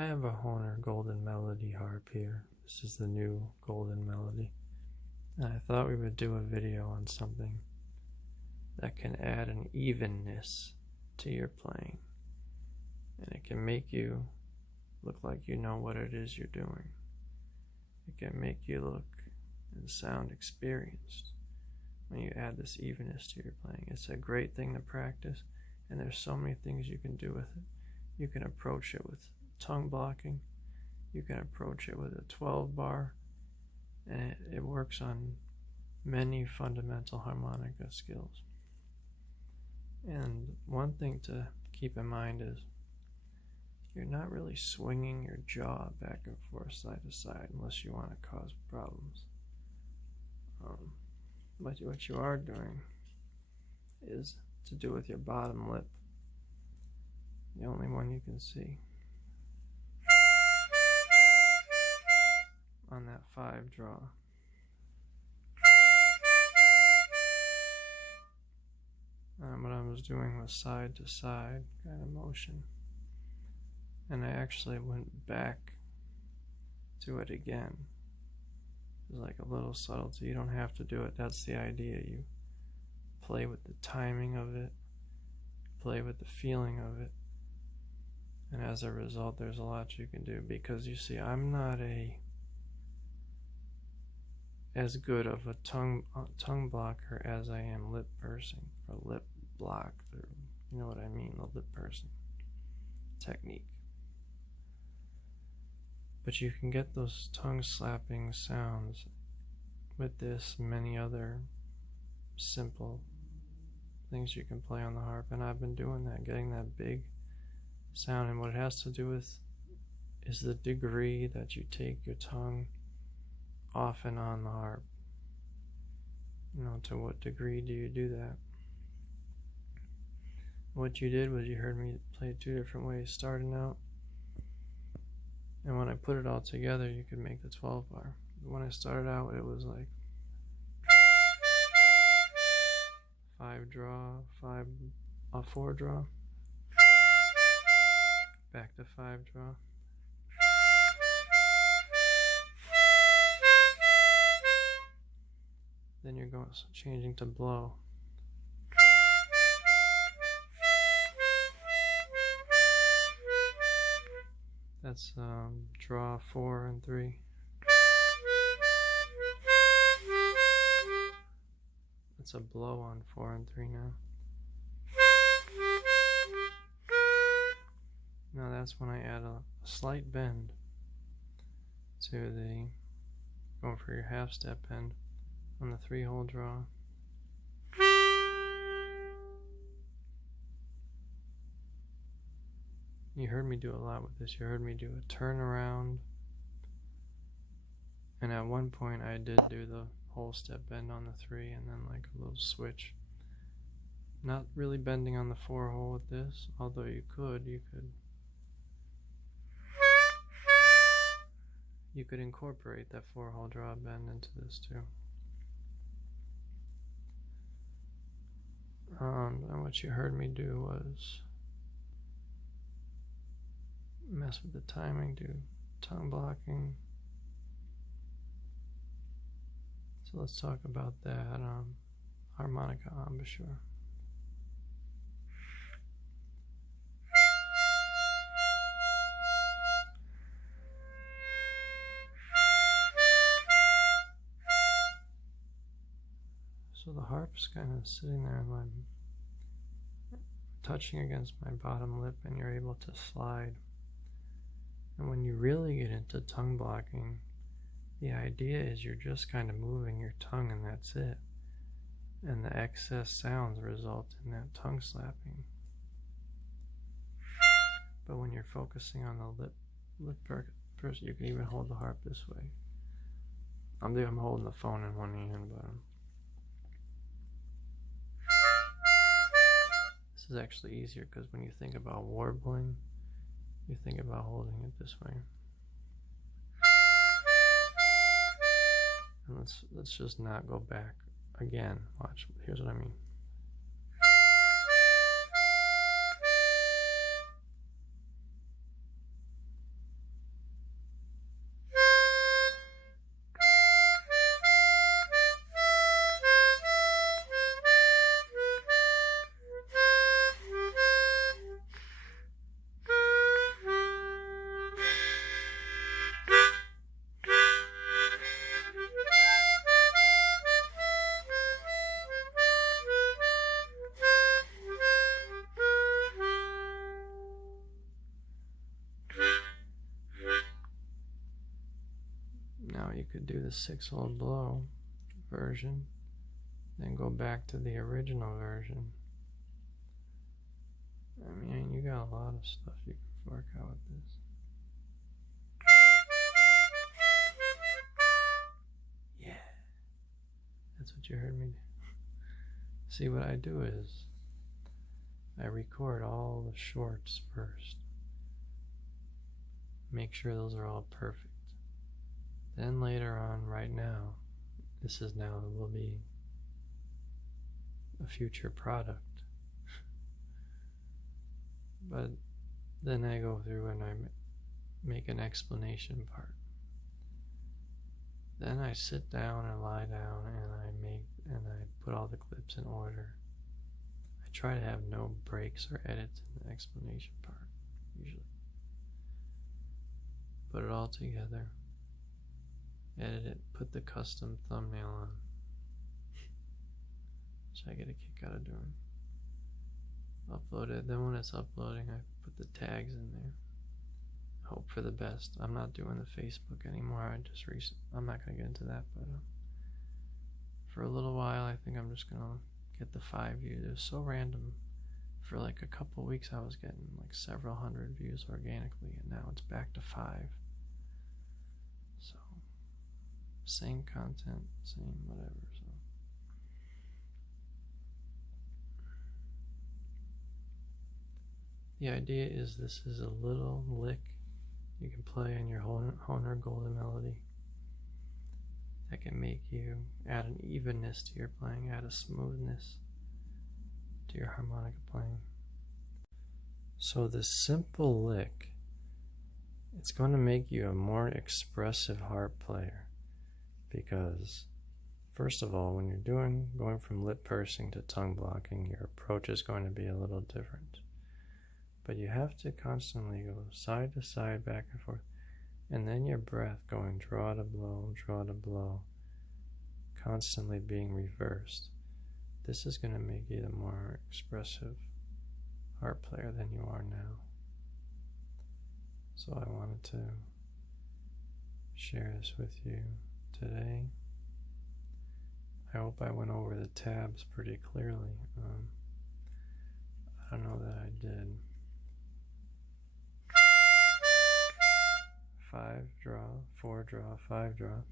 I have a Hohner Golden Melody harp here. This is the new Golden Melody. And I thought we would do a video on something that can add an evenness to your playing. And it can make you look like you know what it is you're doing. It can make you look and sound experienced when you add this evenness to your playing. It's a great thing to practice, and there's so many things you can do with it. You can approach it with tongue blocking. You can approach it with a 12 bar, and it works on many fundamental harmonica skills. And one thing to keep in mind is you're not really swinging your jaw back and forth side to side unless you want to cause problems. But what you are doing is to do with your bottom lip, the only one you can see, on that 5 draw. What I was doing was side to side kind of motion, and I actually went back to it again. It's like a little subtlety. You don't have to do it. That's the idea. You play with the timing of it, play with the feeling of it, and as a result there's a lot you can do. Because you see, I'm not as good of a tongue blocker as I am lip pursing, or lip block, or you know what I mean, the lip pursing technique. But you can get those tongue slapping sounds with this and many other simple things you can play on the harp, and I've been doing that, getting that big sound. And what it has to do with is the degree that you take your tongue off and on the harp. You know, to what degree do you do that? What you did was you heard me play 2 different ways starting out, and when I put it all together you could make the 12 bar. When I started out it was like 5 draw, 4 draw, back to 5 draw, then you're going changing to blow. That's draw 4 and 3. That's a blow on 4 and 3 now. Now that's when I add a slight bend to the, going for your half step bend on the 3-hole draw. You heard me do a lot with this. You heard me do a turnaround, and at one point I did do the whole step bend on the 3 and then like a little switch. Not really bending on the 4-hole with this, although you could incorporate that 4-hole draw bend into this too. And what you heard me do was mess with the timing, do tongue blocking. So let's talk about that harmonica embouchure. So the harp's kind of sitting there and I'm touching against my bottom lip, and you're able to slide. And when you really get into tongue blocking, the idea is you're just kind of moving your tongue and that's it. And the excess sounds result in that tongue slapping. But when you're focusing on the lip person, you can even hold the harp this way. I'm holding the phone in one hand, but this is actually easier because when you think about warbling, you think about holding it this way. And let's just not go back again. Watch. Here's what I mean. could do the 6-hole blow version, then go back to the original version. I mean, you got a lot of stuff you can work out with this. Yeah, that's what you heard me do. See, what I do is I record all the shorts first. Make sure those are all perfect. Then later on, right now, will be a future product. But then I go through and I make an explanation part. Then I sit down and lie down and I put all the clips in order. I try to have no breaks or edits in the explanation part, usually. Put it all together, edit it, put the custom thumbnail on, which I get a kick out of doing. Upload it, then when it's uploading, I put the tags in there. Hope for the best. I'm not doing the Facebook anymore. I'm not going to get into that, but for a little while, I think I'm just going to get the 5 views. It was so random. For like a couple weeks, I was getting like several hundred views organically, and now it's back to 5. So, same content, same whatever. So, the idea is this is a little lick you can play in your Hohner Golden Melody that can make you add an evenness to your playing, add a smoothness to your harmonica playing. So this simple lick, it's going to make you a more expressive harp player, because first of all, when you're going from lip pursing to tongue blocking, your approach is going to be a little different. But you have to constantly go side to side, back and forth, and then your breath going draw to blow, constantly being reversed. This is going to make you the more expressive harp player than you are now. So I wanted to share this with you today. I hope I went over the tabs pretty clearly. I don't know that I did. 5 draw, 4 draw, 5 draw.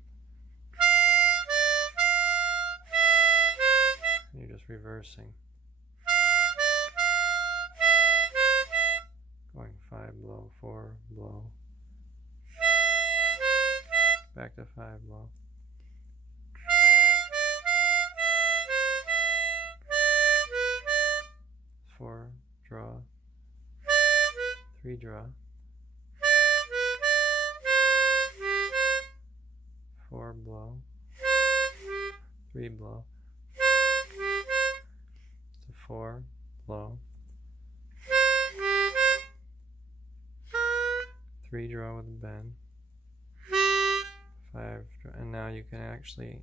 You're just reversing. Going 5 blow, 4 blow. Back to 5 blow. Four draw. 3 draw. 4 blow. 3 blow. To 4 blow. 3 draw with a bend. 5 draw, and now you can actually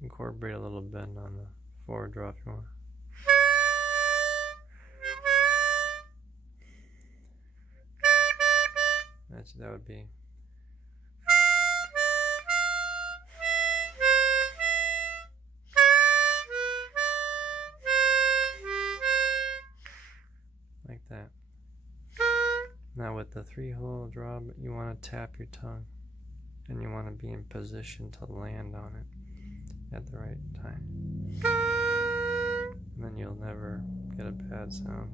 incorporate a little bend on the 4 draw if you want. That would be like that. Now with the 3-hole draw, you want to tap your tongue, and you want to be in position to land on it at the right time. And then you'll never get a bad sound.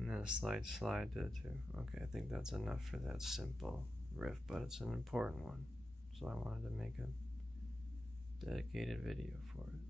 And then a slight slide to it too. Okay, I think that's enough for that simple riff, but it's an important one. So I wanted to make a dedicated video for it.